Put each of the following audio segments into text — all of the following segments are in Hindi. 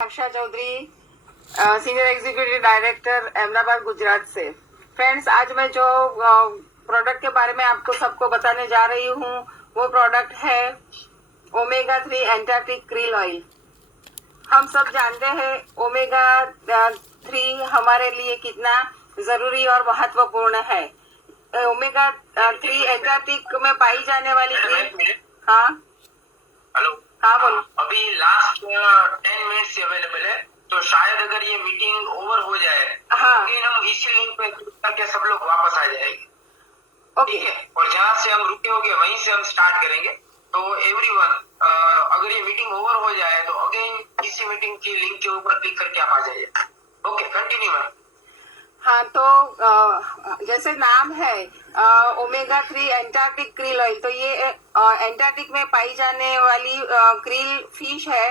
Harsha Chaudhary, senior executive director Ahmedabad Gujarat से। फ्रेंड्स, आज मैं जो प्रोडक्ट के बारे में आपको सबको बताने जा रही हूँ वो प्रोडक्ट है ओमेगा 3 एंटार्क्टिक क्रील ऑयल। हम सब जानते हैं ओमेगा 3 हमारे लिए कितना जरूरी और महत्वपूर्ण है। ओमेगा 3 एंटार्क्टिक में पाई जाने वाली क्रील। हाँ हेलो। हाँ बोलो। अभी लास्ट 10 मिनट से अवेलेबल है, तो शायद अगर ये मीटिंग ओवर हो जाए हाँ। तो फिर हम इसी लिंक पे क्लिक करके सब लोग वापस आ जाएंगे। ओके। ठीक है, और जहाँ से हम रुके होंगे वहीं से हम स्टार्ट करेंगे। तो एवरीवन, अगर ये मीटिंग ओवर हो जाए तो अगेन इसी मीटिंग की लिंक के ऊपर क्लिक करके आप आ जाइए। Okay, continue ma'am. हाँ, तो जैसे नाम है ओमेगा 3 एंटार्क्टिक क्रील ऑयल, तो ये एंटार्क्टिक में पाई जाने वाली क्रील फिश है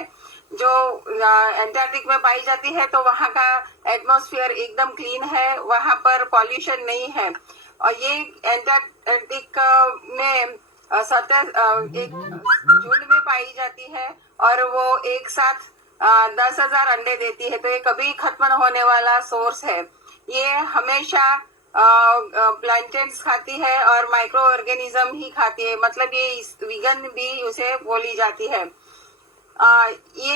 जो एंटार्क्टिक में पाई जाती है। तो वहाँ का एटमॉस्फेयर एकदम क्लीन है, वहाँ पर पॉल्यूशन नहीं है। और ये एंटार्क्टिक में एक झुंड में पाई जाती है और वो एक साथ 10,000 अंडे देती है। तो ये कभी खत्म न होने वाला सोर्स है। ये हमेशा प्लांटेंट्स खाती है और माइक्रो ऑर्गेनिज्म ही खाती है, मतलब ये वीगन भी उसे बोली जाती है। ये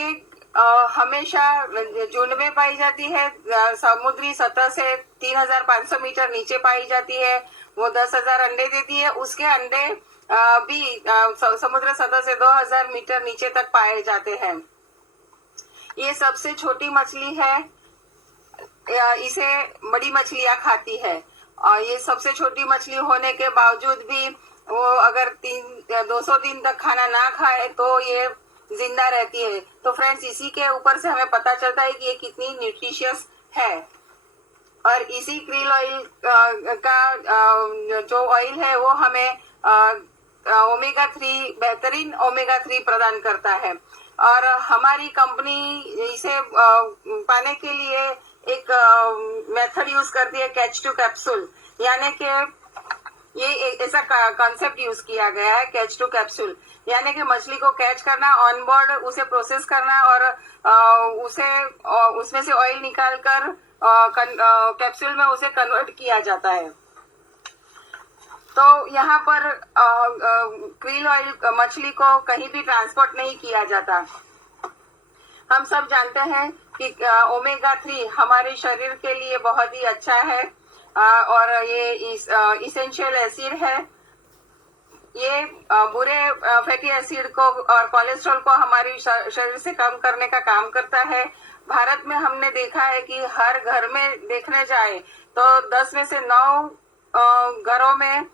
हमेशा झुंड में पाई जाती है। समुद्री सतह से 3,500 मीटर नीचे पाई जाती है। वो 10,000 अंडे देती है। उसके अंडे भी समुद्र सतह से 2,000 मीटर नीचे तक पाए जाते हैं। ये सबसे छोटी मछली है, इसे बड़ी मछलियां खाती है। और ये सबसे छोटी मछली होने के बावजूद भी वो अगर 200 दिन तक खाना ना खाए तो ये जिंदा रहती है। तो फ्रेंड्स, इसी के ऊपर से हमें पता चलता है कि ये कितनी न्यूट्रिशियस है। और इसी क्रील ऑयल का जो ऑयल है वो हमें ओमेगा 3, बेहतरीन ओमेगा 3 प्रदान करता है। और हमारी कंपनी इसे पाने के लिए एक मेथड यूज करती है, कैच टू कैप्सूल। यानी कि ये ऐसा कॉन्सेप्ट यूज किया गया है, कैच टू कैप्सूल, यानी कि मछली को कैच करना, ऑन बोर्ड उसे प्रोसेस करना और उसमें से ऑयल निकालकर कैप्सूल में उसे कन्वर्ट किया जाता है। तो यहाँ पर क्रील ऑयल मछली को कहीं भी ट्रांसपोर्ट नहीं किया जाता। हम सब जानते हैं कि ओमेगा 3 हमारे शरीर के लिए बहुत ही अच्छा है और ये इसेंशियल एसिड है। ये बुरे फैटी एसिड को और कोलेस्ट्रॉल को हमारे शरीर से कम करने का काम करता है। भारत में हमने देखा है कि हर घर में देखने जाए तो 10 में से 9 घरों में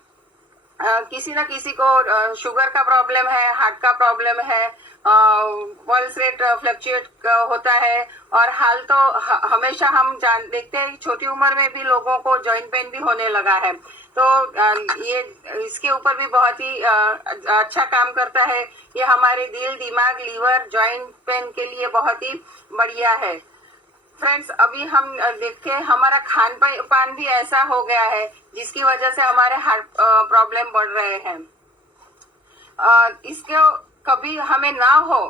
किसी न किसी को शुगर का प्रॉब्लम है, हार्ट का प्रॉब्लम है, पल्स रेट फ्लक्चुएट होता है। और हाल तो हमेशा हम देखते हैं छोटी उम्र में भी लोगों को जॉइंट पेन भी होने लगा है। तो ये इसके ऊपर भी बहुत ही अच्छा काम करता है। ये हमारे दिल, दिमाग, लीवर, जॉइंट पेन के लिए बहुत ही बढ़िया है। फ्रेंड्स, अभी हम देखते हैं हमारा खान पान भी ऐसा हो गया है जिसकी वजह से हमारे हार्ट प्रॉब्लम बढ़ रहे हैं। इसके कभी हमें ना हो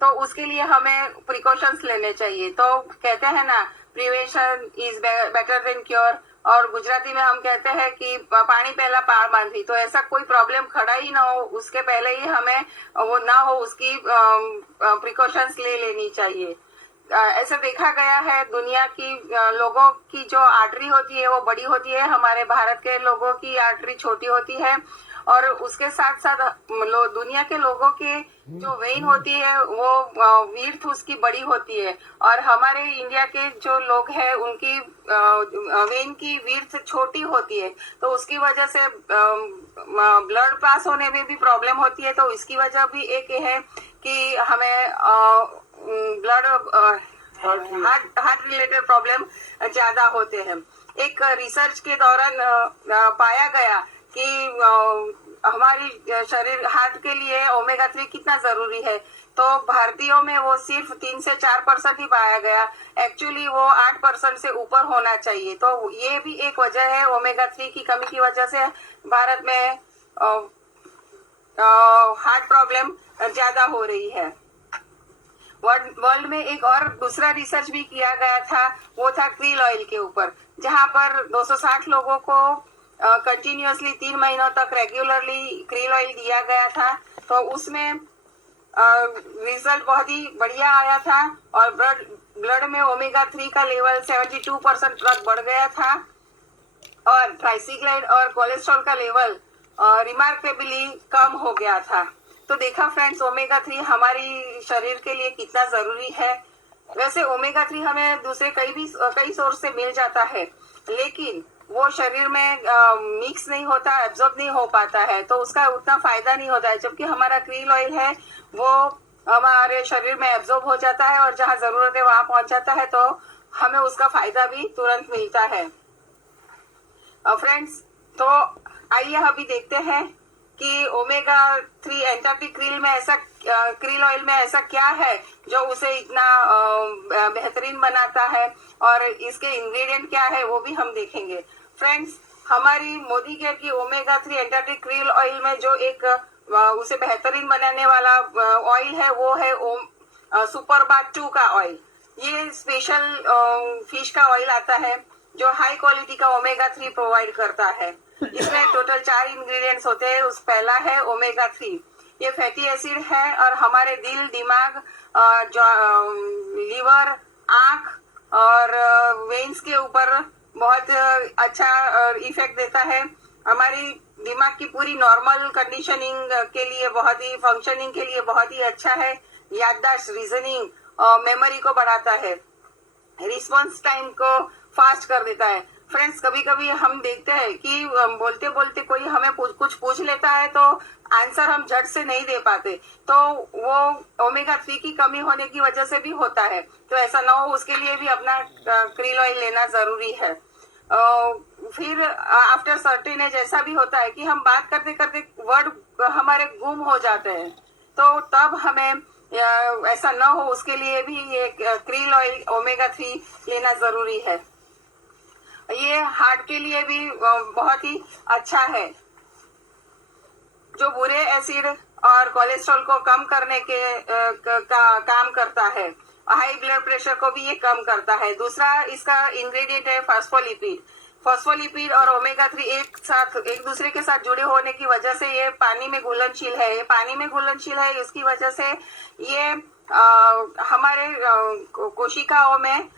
तो उसके लिए हमें प्रिकॉशंस लेने चाहिए। तो कहते हैं ना, prevention is better than cure. और गुजराती में हम कहते हैं कि पानी पहला पार बांधी। तो ऐसा कोई प्रॉब्लम खड़ा ही ना हो उसके पहले ही हमें वो ना हो उसकी प्रिकॉशंस ले लेनी चाहिए। ऐसा देखा गया है दुनिया की लोगों की जो आर्टरी होती है वो बड़ी होती है, हमारे भारत के लोगों की आर्टरी छोटी होती है। और उसके साथ साथ दुनिया के लोगों की जो वेन होती है वो वीर्थ उसकी बड़ी होती है। और हमारे इंडिया के जो लोग हैं उनकी वेन की वीर्थ छोटी होती है। तो उसकी वजह से ब्लड पास होने में भी प्रॉब्लम होती है। तो इसकी वजह भी एक है कि हमें ब्लड हार्ट रिलेटेड प्रॉब्लम ज्यादा होते हैं। एक रिसर्च के दौरान पाया गया कि हमारी शरीर हार्ट के लिए ओमेगा 3 कितना जरूरी है। तो भारतीयों में वो सिर्फ 3 से 4% ही पाया गया। एक्चुअली वो 8% से ऊपर होना चाहिए। तो ये भी एक वजह है, ओमेगा 3 की कमी की वजह से भारत में हार्ट प्रॉब्लम ज्यादा हो रही है। वर्ल्ड में एक और दूसरा रिसर्च भी किया गया था, वो था क्रील ऑयल के ऊपर, जहां पर 260 लोगों को कंटिन्यूअसली 3 महीनों तक रेगुलरली क्रील ऑयल दिया गया था। तो उसमें रिजल्ट बहुत ही बढ़िया आया था और ब्लड में ओमेगा 3 का लेवल 72% तक बढ़ गया था और ट्राइसिक्लाइड और कोलेस्ट्रॉल का लेवल रिमार्केबली कम हो गया था। तो देखा फ्रेंड्स, ओमेगा 3 हमारी शरीर के लिए कितना जरूरी है। वैसे ओमेगा 3 हमें दूसरे कई सोर्स से मिल जाता है, लेकिन वो शरीर में मिक्स नहीं होता, एब्जॉर्ब नहीं हो पाता है, तो उसका उतना फायदा नहीं होता है। जबकि हमारा क्रील ऑयल है वो हमारे शरीर में एब्जॉर्ब हो जाता है और जहाँ जरूरत है वहां पहुंच जाता है, तो हमें उसका फायदा भी तुरंत मिलता है। फ्रेंड्स, तो आइए अभी देखते हैं कि ओमेगा 3 एंटार्क्टिक क्रील ऑयल में ऐसा क्या है जो उसे इतना बेहतरीन बनाता है, और इसके इंग्रेडिएंट क्या है वो भी हम देखेंगे। फ्रेंड्स, हमारी मोदी केयर की ओमेगा 3 एंटार्क्टिक क्रील ऑयल में जो एक उसे बेहतरीन बनाने वाला ऑयल है, वो है सुपरबाथ 2 का ऑयल। ये स्पेशल फिश का ऑयल आता है जो हाई क्वालिटी का ओमेगा 3 प्रोवाइड करता है। इसमें टोटल 4 इंग्रेडिएंट्स होते हैं। उस पहला है ओमेगा 3। ये फैटी एसिड है और हमारे दिल, दिमाग, लीवर, आंख और वेन्स के ऊपर बहुत अच्छा इफेक्ट देता है। हमारी दिमाग की पूरी नॉर्मल कंडीशनिंग के लिए, बहुत ही फंक्शनिंग के लिए बहुत ही अच्छा है। याददाश्त, रीजनिंग, मेमोरी को बढ़ाता है, रिस्पॉन्स टाइम को फास्ट कर देता है। फ्रेंड्स, कभी कभी हम देखते हैं कि बोलते बोलते कोई हमें कुछ पूछ लेता है तो आंसर हम झट से नहीं दे पाते, तो वो ओमेगा 3 की कमी होने की वजह से भी होता है। तो ऐसा ना हो, उसके लिए भी अपना क्रील ऑयल लेना जरूरी है। फिर आफ्टर सर्टेन एज ऐसा भी होता है कि हम बात करते करते वर्ड हमारे गुम हो जाते हैं, तो तब हमें ऐसा ना हो, उसके लिए भी ये क्रील ऑयल ओमेगा 3 लेना जरूरी है। ये हार्ट के लिए भी बहुत ही अच्छा है, जो बुरे एसिड और कोलेस्ट्रॉल को कम करने के काम करता है। हाई ब्लड प्रेशर को भी ये कम करता है। दूसरा इसका इंग्रेडिएंट है फॉस्फोलिपिड। फॉस्फोलिपिड और ओमेगा 3 एक दूसरे के साथ जुड़े होने की वजह से ये पानी में घुलनशील है। ये पानी में घुलनशील है, इसकी वजह से ये हमारे कोशिकाओं में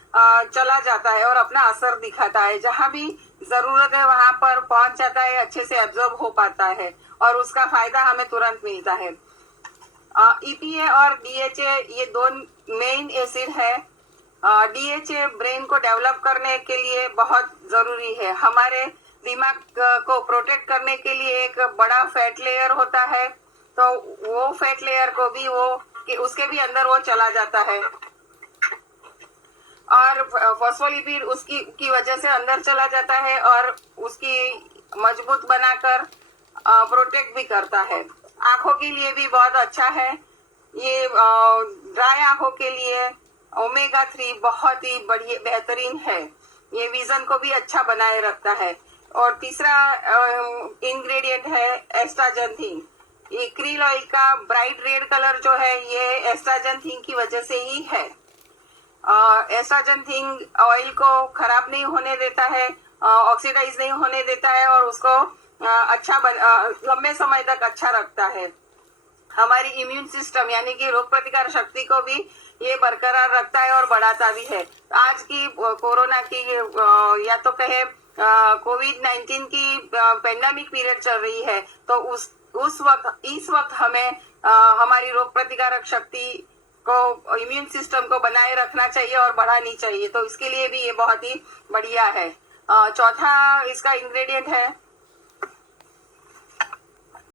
चला जाता है और अपना असर दिखाता है। जहां भी जरूरत है वहां पर पहुंच जाता है, अच्छे से एब्जॉर्ब हो पाता है और उसका फायदा हमें तुरंत मिलता है। EPA और DHA ये 2 मेन एसिड है। DHA ब्रेन को डेवलप करने के लिए बहुत जरूरी है। हमारे दिमाग को प्रोटेक्ट करने के लिए एक बड़ा फैट लेयर होता है, तो वो फैट लेयर को भी उसके भी अंदर वो चला जाता है और फॉस्फोलिपिड उसकी वजह से अंदर चला जाता है और उसकी मजबूत बनाकर प्रोटेक्ट भी करता है। आंखों के लिए भी बहुत अच्छा है। ये ड्राई आंखों के लिए ओमेगा 3 बहुत ही बढ़िया बेहतरीन है। ये विजन को भी अच्छा बनाए रखता है। और तीसरा इंग्रेडिएंट है एस्ट्राजेंथिन। ये क्रील ऑयल का ब्राइट रेड कलर जो है, ये एस्ट्राजेंथिन की वजह से ही है। एस्ट्राजेंथिन ऑयल को खराब नहीं होने देता है, ऑक्सीडाइज नहीं होने देता है और उसको लंबे समय तक अच्छा रखता है। हमारी इम्यून सिस्टम यानी कि रोग प्रतिकार शक्ति को भी ये बरकरार रखता है और बढ़ाता भी है। आज की कोरोना की या तो कहे कोविड-19 की पेंडेमिक पीरियड चल रही है, तो इस वक्त हमें हमारी रोग प्रतिकारक शक्ति को, इम्यून सिस्टम को बनाए रखना चाहिए और बढ़ानी चाहिए। तो इसके लिए भी ये बहुत ही बढ़िया है। चौथा इसका इंग्रेडिएंट है